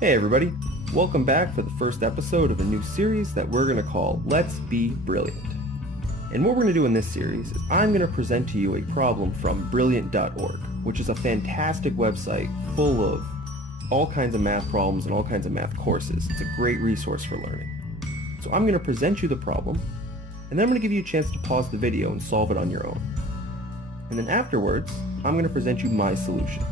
Hey everybody, welcome back for the first episode of a new series that we're going to call Let's Be Brilliant. And what we're going to do in this series is I'm going to present to you a problem from brilliant.org, which is a fantastic website full of all kinds of math problems and all kinds of math courses. It's a great resource for learning. So I'm going to present you the problem, and then I'm going to give you a chance to pause the video and solve it on your own. And then afterwards, I'm going to present you my solution.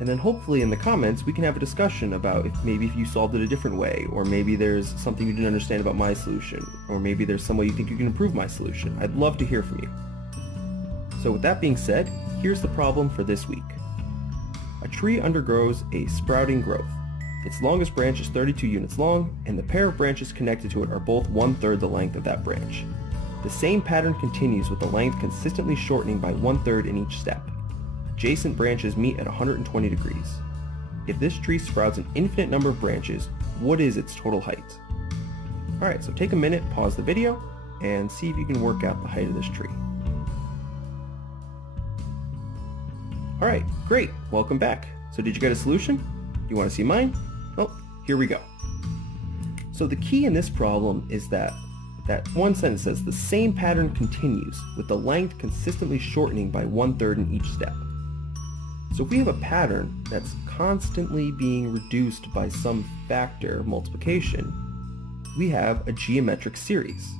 And then hopefully in the comments we can have a discussion about if you solved it a different way, or maybe there's something you didn't understand about my solution, or maybe there's some way you think you can improve my solution. I'd love to hear from you. So with that being said, here's the problem for this week. A tree undergoes a sprouting growth. Its longest branch is 32 units long, and the pair of branches connected to it are both 1/3 the length of that branch. The same pattern continues with the length consistently shortening by 1/3 in each step. Adjacent branches meet at 120 degrees. If this tree sprouts an infinite number of branches, what is its total height? Alright, so take a minute, pause the video, and see if you can work out the height of this tree. Alright, great, welcome back. So did you get a solution? You want to see mine? Well, here we go. So the key in this problem is that one sentence says the same pattern continues with the length consistently shortening by 1/3 in each step. So if we have a pattern that's constantly being reduced by some factor multiplication, we have a geometric series.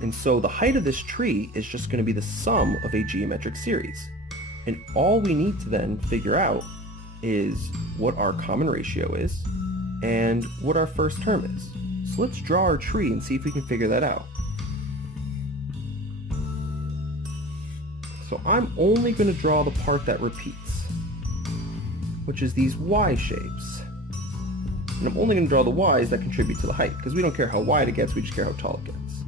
And so the height of this tree is just going to be the sum of a geometric series. And all we need to then figure out is what our common ratio is and what our first term is. So let's draw our tree and see if we can figure that out. So I'm only going to draw the part that repeats, which is these Y shapes. And I'm only going to draw the Y's that contribute to the height, because we don't care how wide it gets, we just care how tall it gets.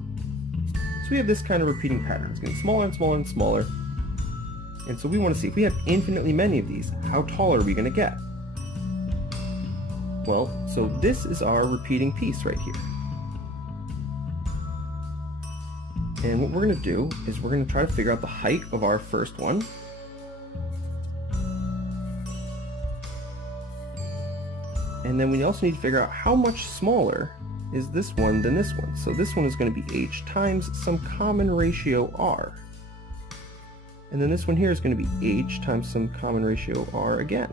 So we have this kind of repeating pattern. It's getting smaller and smaller and smaller. And so we want to see if we have infinitely many of these, how tall are we going to get? Well, so this is our repeating piece right here. And what we're going to do is we're going to try to figure out the height of our first one. And then we also need to figure out how much smaller is this one than this one. So this one is going to be h times some common ratio r. And then this one here is going to be h times some common ratio r again.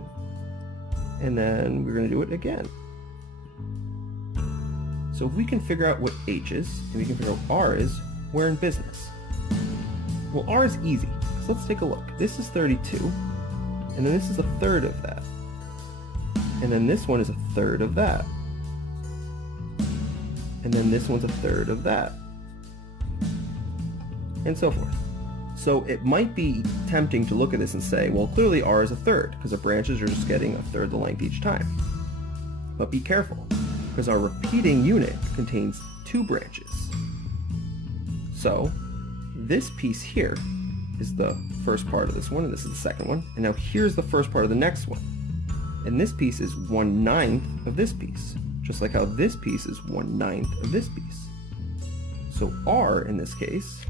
And then we're going to do it again. So if we can figure out what h is, and we can figure out what r is, we're in business. Well, r is easy, so let's take a look. This is 32, and then this is 1/3 of that. And then this one is 1/3 of that. And then this one's 1/3 of that. And so forth. So it might be tempting to look at this and say, well, clearly r is 1/3, because the branches are just getting 1/3 the length each time. But be careful, because our repeating unit contains 2 branches. So this piece here is the first part of this one, and this is the second one. And now here's the first part of the next one. And this piece is 1/9 of this piece, just like how this piece is 1/9 of this piece. So r in this case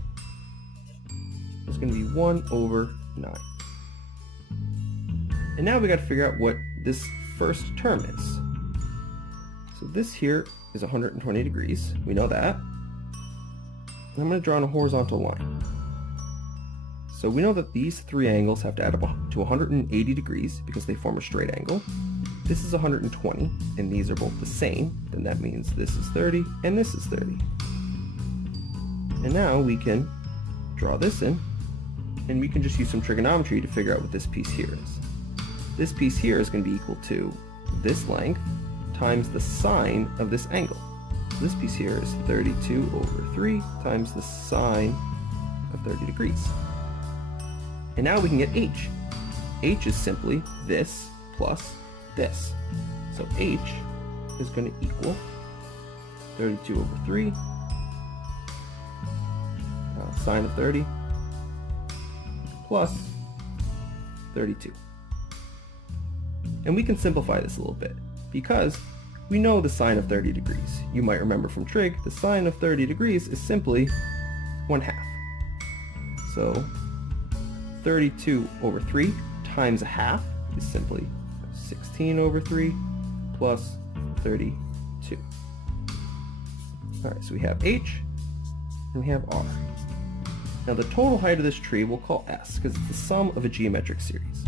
is going to be 1/9. And now we got to figure out what this first term is. So this here is 120 degrees. We know that. And I'm going to draw on a horizontal line. So we know that these 3 angles have to add up to 180 degrees because they form a straight angle. This is 120, and these are both the same. Then that means this is 30 and this is 30. And now we can draw this in, and we can just use some trigonometry to figure out what this piece here is. This piece here is going to be equal to this length times the sine of this angle. So this piece here is 32/3 times the sine of 30 degrees. And now we can get h. H is simply this plus this. So h is going to equal 32/3 sine of 30 plus 32. And we can simplify this a little bit, because we know the sine of 30 degrees. You might remember from trig, the sine of 30 degrees is simply 1/2. So 32/3 times 1/2 is simply 16/3 plus 32. Alright, so we have h, and we have r. Now the total height of this tree we'll call s, because it's the sum of a geometric series.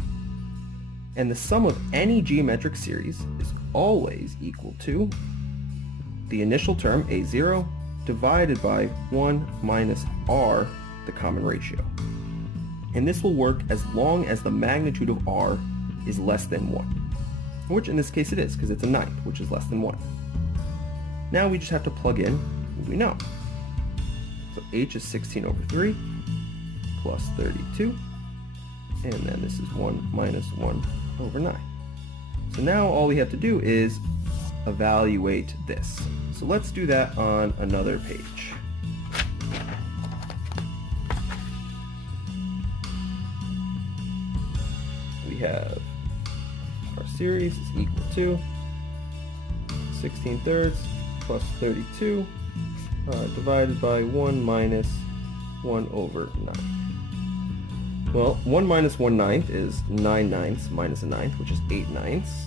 And the sum of any geometric series is always equal to the initial term, a0, divided by 1 minus r, the common ratio. And this will work as long as the magnitude of r is less than 1. Which in this case it is, because it's a ninth, which is less than 1. Now we just have to plug in what we know. So h is 16 over 3 plus 32. And then this is 1 minus 1 over 9. So now all we have to do is evaluate this. So let's do that on another page. We have our series is equal to 16 thirds plus 32 divided by 1 minus 1 over 9. Well, 1 minus 1 ninth is 9 ninths minus a ninth, which is 8 ninths.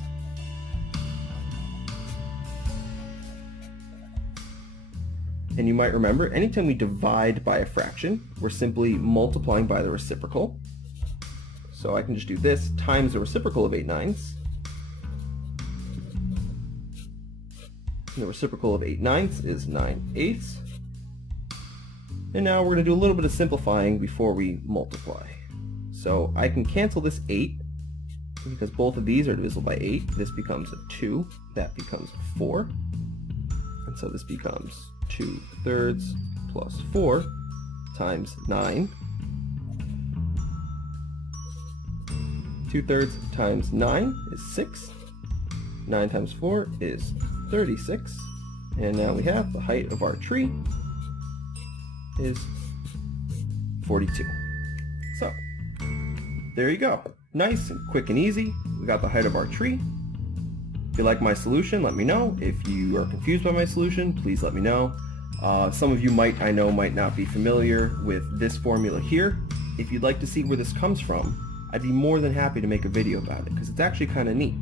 And you might remember, anytime we divide by a fraction, we're simply multiplying by the reciprocal. So I can just do this times the reciprocal of 8 ninths. And the reciprocal of 8 ninths is 9 eighths. And now we're going to do a little bit of simplifying before we multiply. So I can cancel this 8, because both of these are divisible by 8. This becomes a 2, that becomes 4. And so this becomes 2 thirds plus 4 times 9. 2 thirds times 9 is 6. 9 times 4 is 36. And now we have the height of our tree is 42. So, there you go. Nice and quick and easy. We got the height of our tree. If you like my solution, let me know. If you are confused by my solution, please let me know. Some of you might not be familiar with this formula here. If you'd like to see where this comes from, I'd be more than happy to make a video about it, because it's actually kind of neat.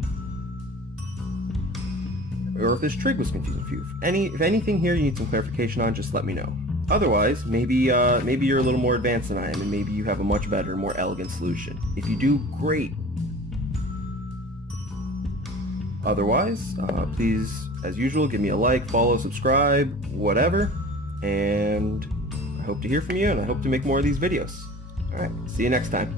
Or if this trig was confusing for you. If anything here you need some clarification on, just let me know. Otherwise, maybe you're a little more advanced than I am, and maybe you have a much better, more elegant solution. If you do, great. Otherwise, please, as usual, give me a like, follow, subscribe, whatever. And I hope to hear from you, and I hope to make more of these videos. Alright, see you next time.